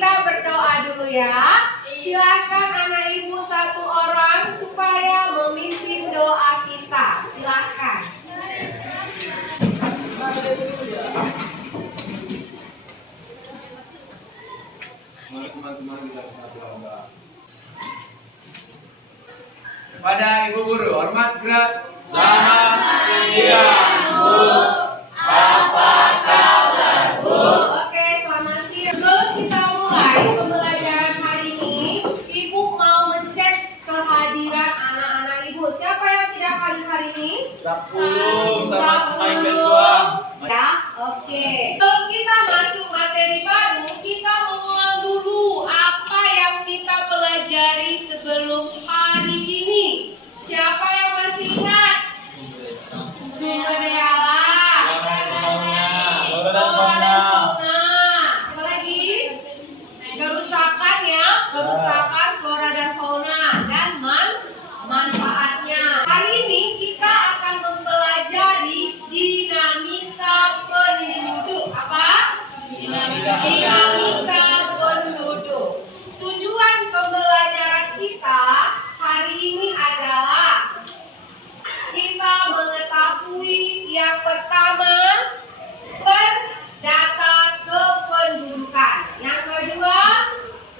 kita berdoa dulu ya. Silakan anak ibu satu orang supaya memimpin doa kita. Silakan. Pada ibu guru, hormat gerak. Selamat siang, Bu. Apa kabar, Bu? Oke, selamat siang. Sebelum kita mulai pembelajaran hari ini, ibu mau ngecek kehadiran anak-anak ibu. Siapa yang tidak hadir hari ini? 10 sama 10. Michael Chuang. Ya, oke. Sebelum kita masuk materi baru, kita mengulang dulu apa yang kita pelajari sebelum hari ini. Siapa yang masih ingat? Sumber daya alam. Flora dan fauna. Apa lagi? Kerusakan ya, kerusakan flora dan fauna dan manfaatnya. Hari ini kita akan mempelajari dinamika penduduk. Apa? Dinamika penduduk. Tujuan pembelajaran kita hari ini adalah kita mengetahui yang pertama data kependudukan. Yang kedua,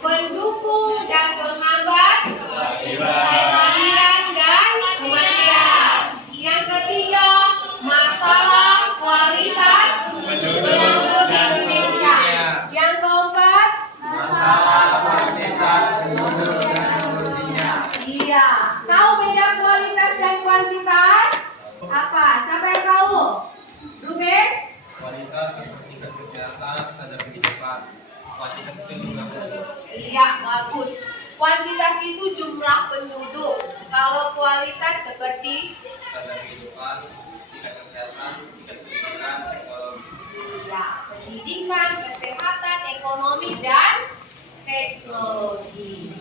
pendukung dan penghambat kelahiran dan kematian. Yang ketiga, masalah kualitas penduduk Indonesia. Yang keempat, iya. Tahu beda kualitas dan kuantitas? Apa? Siapa yang tahu? Ruben? Kualitas tingkat kesehatan, standar kehidupan. Kuantitas itu jumlah penduduk. Iya, bagus. Kuantitas itu jumlah penduduk. Kalau kualitas seperti Standar kehidupan, tingkat kesehatan, tingkat pendidikan, teknologi. ya, pendidikan, kesehatan, ekonomi dan teknologi.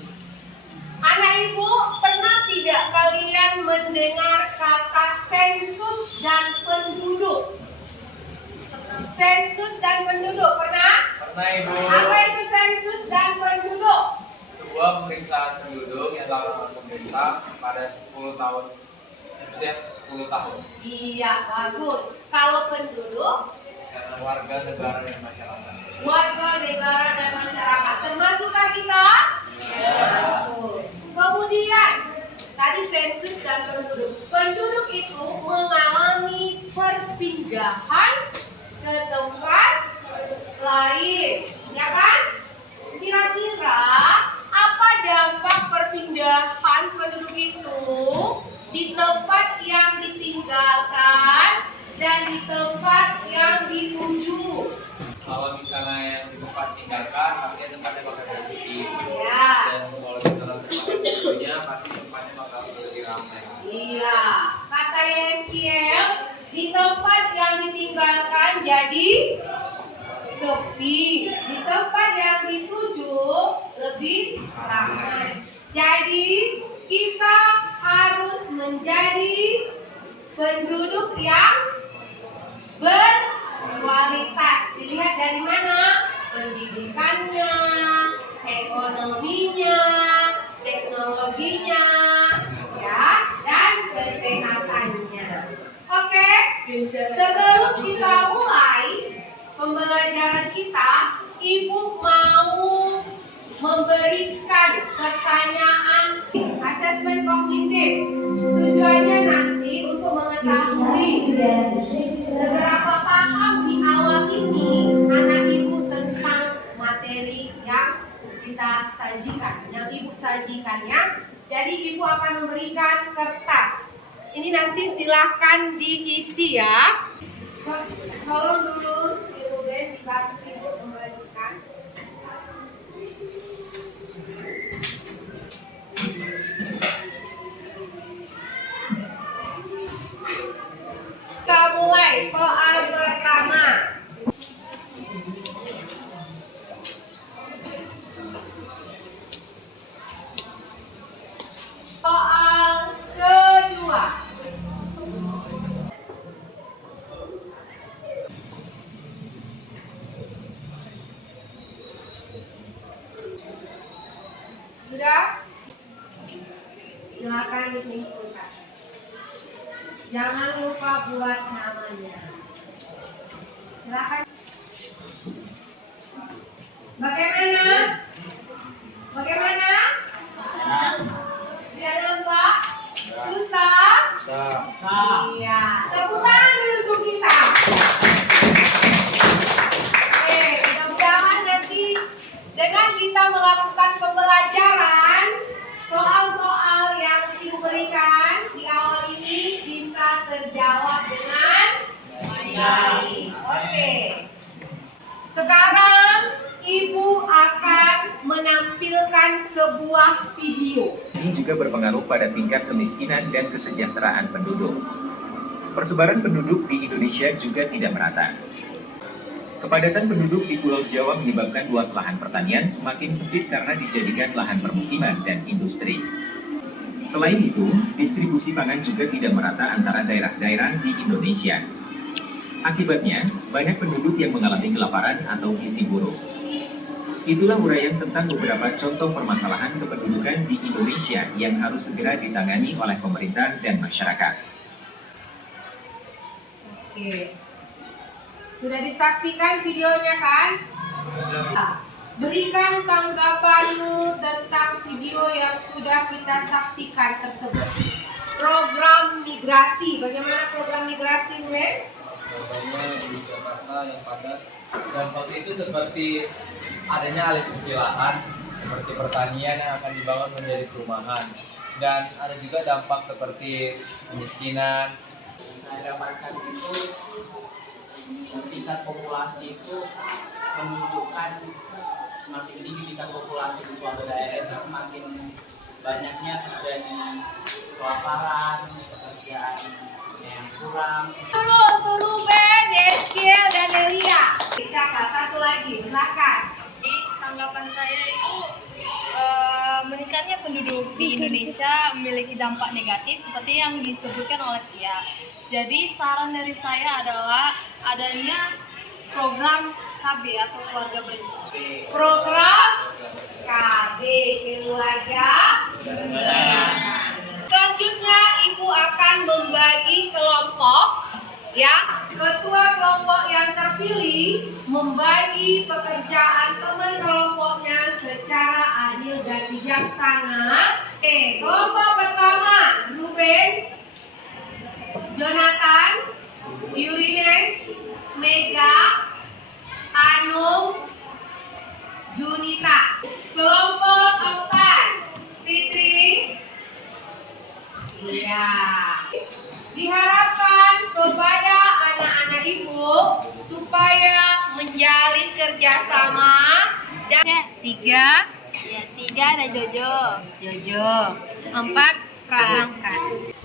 Anak ibu, pernah tidak kalian mendengar kata sensus dan penduduk? Sensus dan penduduk, pernah? Pernah ibu? Apa itu sensus dan penduduk? Sebuah pemeriksaan penduduk yang dilakukan pemerintah pada 10 tahun. Setiap 10 tahun. Iya, bagus. Kalau penduduk, Karena warga negara dan masyarakat. warga negara dan masyarakat, termasukkah kita? Masuk. Kemudian tadi sensus dan penduduk. Penduduk itu mengalami perpindahan ke tempat lain, ya kan? Kira-kira apa dampak perpindahan penduduk itu di tempat yang ditinggalkan dan di tempat yang dituju? Kalau misalnya yang di tempat tinggalkan, pasti tempatnya bakal positif. Ya. Dan kalau misalnya tempat penduduknya, pasti tempatnya bakal lebih ramai. Iya, kata Yeskiel, di tempat yang ditinggalkan jadi sepi, di tempat yang dituju lebih ramai. Jadi kita harus menjadi penduduk yang berkualitas. Dilihat dari mana? Pendidikannya, ekonominya, teknologinya, ya, dan kesehatannya. Oke, sebelum kita mulai pembelajaran kita, ibu mau memberikan pertanyaan asesmen kognitif. Tujuannya nanti untuk mengetahui seberapa paham di awal ini anak ibu tentang materi yang kita sajikan, yang ibu sajikan ya. Jadi ibu akan memberikan kertas. Ini nanti silahkan diisi ya. Tolong dulu si Ruben dibantu ibu membagikan. Kita mulai soal pertama. Soal kedua. Silakan dikumpulkan. Jangan lupa buat namanya. Silakan. Bagaimana? Bagaimana? Tidak nampak? Susah? Iya. Tepuk tangan dulu untuk kita. Oke, mudah-mudahan nanti dengan kita melakukan pembelajaran, soal-soal yang Ibu berikan di awal ini bisa terjawab dengan baik. Oke. Sekarang Ibu akan menampilkan sebuah video. Ini juga berpengaruh pada tingkat kemiskinan dan kesejahteraan penduduk. Persebaran penduduk di Indonesia juga tidak merata. Kepadatan penduduk di Pulau Jawa menyebabkan luas lahan pertanian semakin sempit karena dijadikan lahan permukiman dan industri. Selain itu, distribusi pangan juga tidak merata antara daerah-daerah di Indonesia. Akibatnya, banyak penduduk yang mengalami kelaparan atau gizi buruk. Itulah uraian tentang beberapa contoh permasalahan kependudukan di Indonesia yang harus segera ditangani oleh pemerintah dan masyarakat. Oke. Sudah disaksikan videonya kan? Berikan tanggapanmu tentang video yang sudah kita saksikan tersebut. Program migrasi, bagaimana program migrasi, Wen? Contohnya di Jakarta yang padat. Dampak itu seperti adanya alih fungsi lahan, seperti pertanian yang akan dibangun menjadi perumahan. Dan ada juga dampak seperti kemiskinan. Saya dapatkan itu tingkat populasi itu menunjukkan semakin tinggi tingkat populasi di suatu daerah itu semakin banyaknya terjadi kelaparan, pekerjaan yang kurang. Untuk Ruben, Eskil, dan Delia. Siapa? Satu lagi, silakan. Jadi tanggapan saya itu meningkatnya penduduk di Indonesia memiliki dampak negatif seperti yang disebutkan oleh Tia. Jadi saran dari saya adalah adanya program KB atau keluarga berencana. Program KB keluarga berencana. Selanjutnya Ibu akan membagi kelompok, ya. Ketua kelompok yang terpilih membagi pekerjaan teman kelompoknya secara adil dan bijaksana. Oke, kelompok pertama Ruben, Jonathan, Yurines, Mega, Anung, Junita. Kelompok keempat Fitri. Iya. Diharapkan kepada anak-anak Ibu supaya menjalin kerjasama dan tiga ada Jojo. Jojo, 4 Prangkas.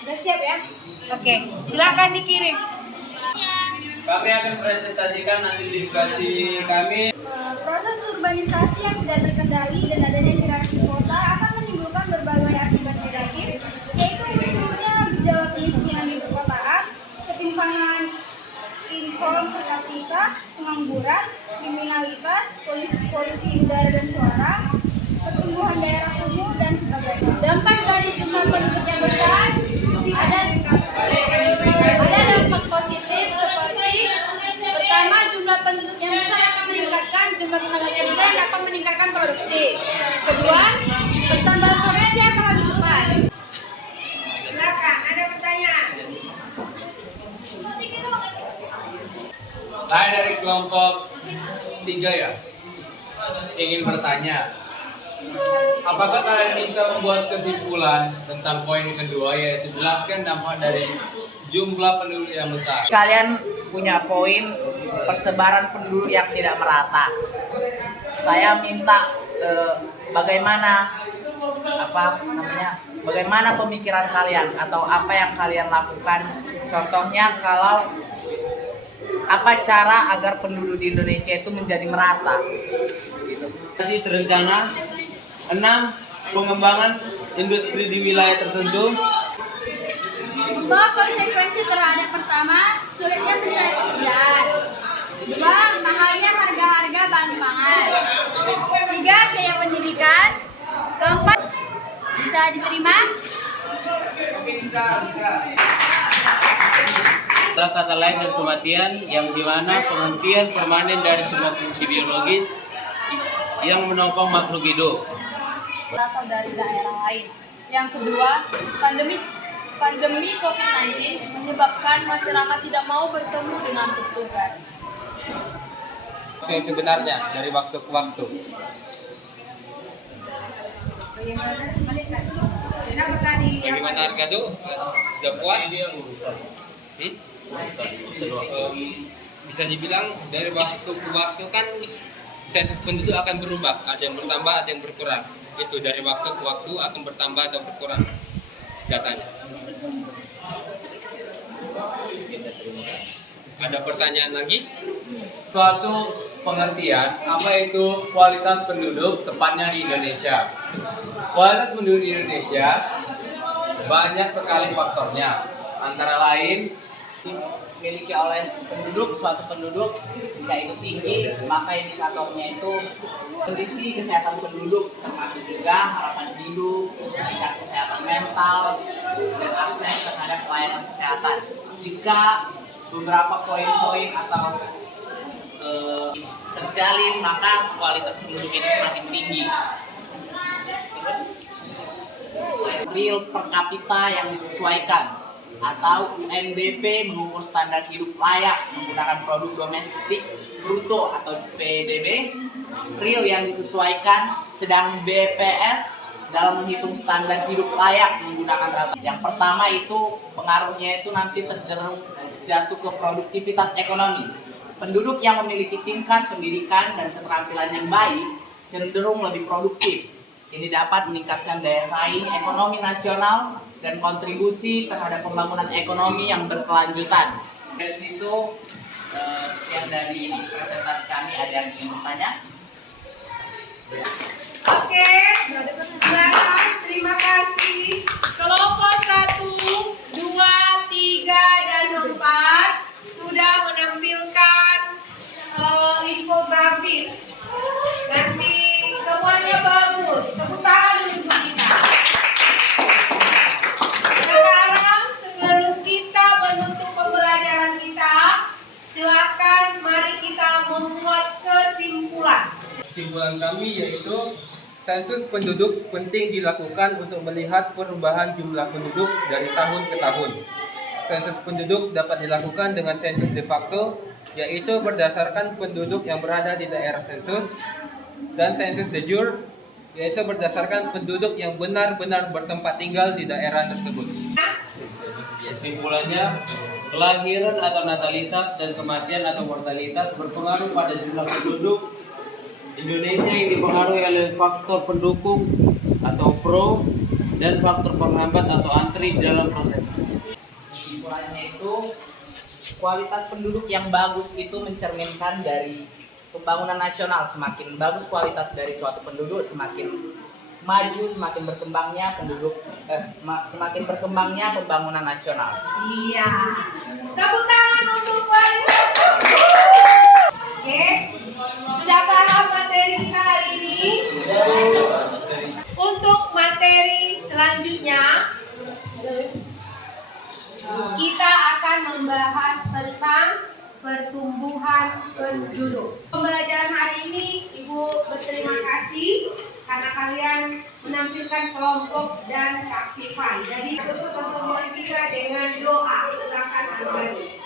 Udah siap ya? Oke, silakan dikirim. Kami akan presentasikan hasil diskusi kami. Proses urbanisasi yang tidak terkendali dan adanya hirarki kota akan menimbulkan berbagai akibat negatif, yaitu munculnya gejala kemiskinan di perkotaan, ketimpangan income per kapita, pengangguran, kriminalitas, polusi udara dan suara, pertumbuhan daerah kumuh dan sebagainya. Dampak dari jumlah penduduk yang besar ada dampak positif seperti pertama jumlah penduduk yang besar akan meningkatkan jumlah tenaga kerja yang dapat meningkatkan produksi. Kedua, pertambahan produksi akan lebih cepat. Silakan, ada pertanyaan? Saya dari kelompok 3 ya, ingin bertanya, apakah kalian bisa membuat kesimpulan tentang poin kedua, yaitu jelaskan dampak dari jumlah penduduk yang besar? Kalian punya poin persebaran penduduk yang tidak merata. Saya minta bagaimana bagaimana pemikiran kalian atau apa yang kalian lakukan. Contohnya kalau apa cara agar penduduk di Indonesia itu menjadi merata. Masih terencana 6. Pengembangan industri di wilayah tertentu. Membawa konsekuensi terhadap pertama, sulitnya mencari pekerjaan. 2. Mahalnya harga-harga bahan pangan. 3. Biaya pendidikan. 4. Bisa diterima? Adalah kata lain dan kematian yang dimana penghentian permanen dari semua fungsi biologis yang menopang makhluk hidup. Berasal dari daerah lain. Yang kedua, pandemi COVID-19 menyebabkan masyarakat tidak mau bertemu dengan petugas. Itu benarnya dari waktu ke waktu. Siapa tadi? Bagaimana harga tuh? Sudah puas? Bisa dibilang dari waktu ke waktu kan sensus penduduk akan berubah, ada yang bertambah, ada yang berkurang. Itu dari waktu ke waktu akan bertambah atau berkurang datanya. Ada pertanyaan lagi? Suatu pengertian apa itu kualitas penduduk tepatnya di Indonesia. Kualitas penduduk di Indonesia banyak sekali faktornya. Antara lain Dimiliki oleh suatu penduduk, jika itu tinggi, maka indikatornya itu kondisi kesehatan penduduk, termasuk juga harapan hidup, tingkat kesehatan mental, dan akses terhadap pelayanan kesehatan. Jika beberapa poin-poin atau terjalin, maka kualitas penduduk itu semakin tinggi. Real per kapita yang disesuaikan atau UNDP mengukur standar hidup layak menggunakan produk domestik bruto atau PDB real yang disesuaikan, sedang BPS dalam menghitung standar hidup layak menggunakan rata. Yang pertama itu pengaruhnya itu nanti terjerung jatuh ke produktivitas ekonomi. Penduduk yang memiliki tingkat pendidikan dan keterampilan yang baik cenderung lebih produktif. Ini dapat meningkatkan daya saing ekonomi nasional dan kontribusi terhadap pembangunan ekonomi yang berkelanjutan. Dari situ, sekian dari presentasi kami. Ada yang ingin bertanya? Oke, baik, terima kasih. Kelompok 1, 2, 3, dan 4 sudah menampilkan infografis. Nanti semuanya bagus. Tepuk tangan untuk kita. Sekarang sebelum kita menutup pembelajaran kita, silakan mari kita membuat kesimpulan. Kesimpulan kami yaitu sensus penduduk penting dilakukan untuk melihat perubahan jumlah penduduk dari tahun ke tahun. Sensus penduduk dapat dilakukan dengan sensus de facto, yaitu berdasarkan penduduk yang berada di daerah sensus, dan sensus de jure, yaitu berdasarkan penduduk yang benar-benar bertempat tinggal di daerah tersebut. Kesimpulannya, kelahiran atau natalitas dan kematian atau mortalitas berpengaruh pada jumlah penduduk Indonesia yang dipengaruhi oleh faktor pendukung atau pro dan faktor penghambat atau antri dalam proses. Kesimpulannya itu kualitas penduduk yang bagus itu mencerminkan dari pembangunan nasional. Semakin bagus kualitas dari suatu penduduk, semakin maju, semakin berkembangnya semakin berkembangnya pembangunan nasional. Iya. Tepuk tangan untuk wanita. Oke. Sudah paham materi kita hari ini? Untuk materi selanjutnya kita akan membahas tentang pertumbuhan penduduk. Pembelajaran hari ini Ibu berterima kasih karena kalian menampilkan kelompok dan keaktifan. Jadi tutup pertemuan kita dengan doa. Silakan Anda.